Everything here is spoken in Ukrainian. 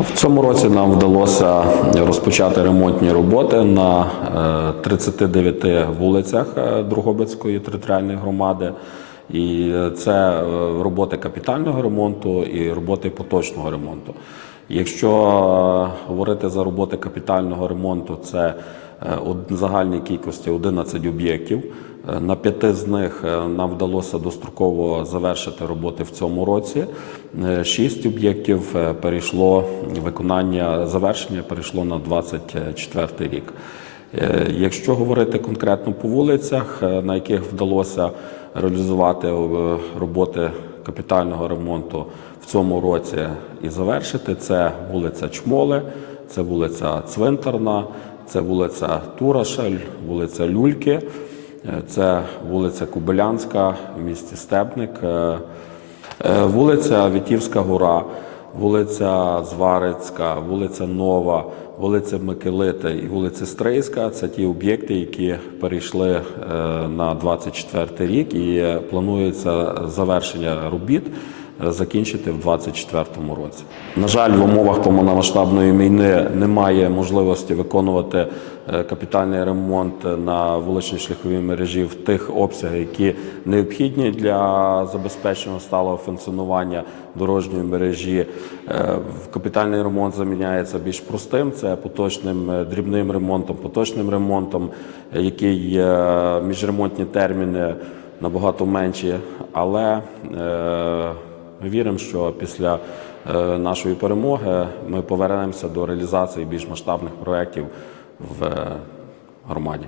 В цьому році нам вдалося розпочати ремонтні роботи на е, 39 вулицях е, Другобицької територіальної громади. І е, це е, роботи капітального ремонту і роботи поточного ремонту. Якщо е, говорити за роботи капітального ремонту, це е, загальній кількості 11 об'єктів. Е, На п'яти з них е, нам вдалося достроково завершити роботи в цьому році. Е, Шість об'єктів е, перейшло виконання завершення перейшло на 24 рік. Е, Якщо говорити конкретно по вулицях, е, на яких вдалося реалізувати е, роботи капітального ремонту в цьому році і завершити, це вулиця Чмоли, це вулиця Цвинтарна, це вулиця Турашель, вулиця Люльки, це вулиця Кубилянська в місті Стебник, е, вулиця Вітівська гора, вулиця Зварицька, вулиця Нова, вулиця Микелита і вулиця Стрийська це ті об'єкти, які перейшли е, на 24 рік. І е, планується завершення робіт закінчити в 2024 році. На жаль, в умовах повномасштабної війни немає можливості виконувати е, капітальний ремонт на вуличній шляховій мережі в тих обсягах, які необхідні для забезпечення сталого функціонування дорожньої мережі. Е, Капітальний ремонт заміняється більш простим. Це поточним е, дрібним ремонтом, поточним ремонтом, який міжремонтні терміни набагато менші, але ми віримо, що після е, нашої перемоги ми повернемося до реалізації більш масштабних проєктів в е, громаді.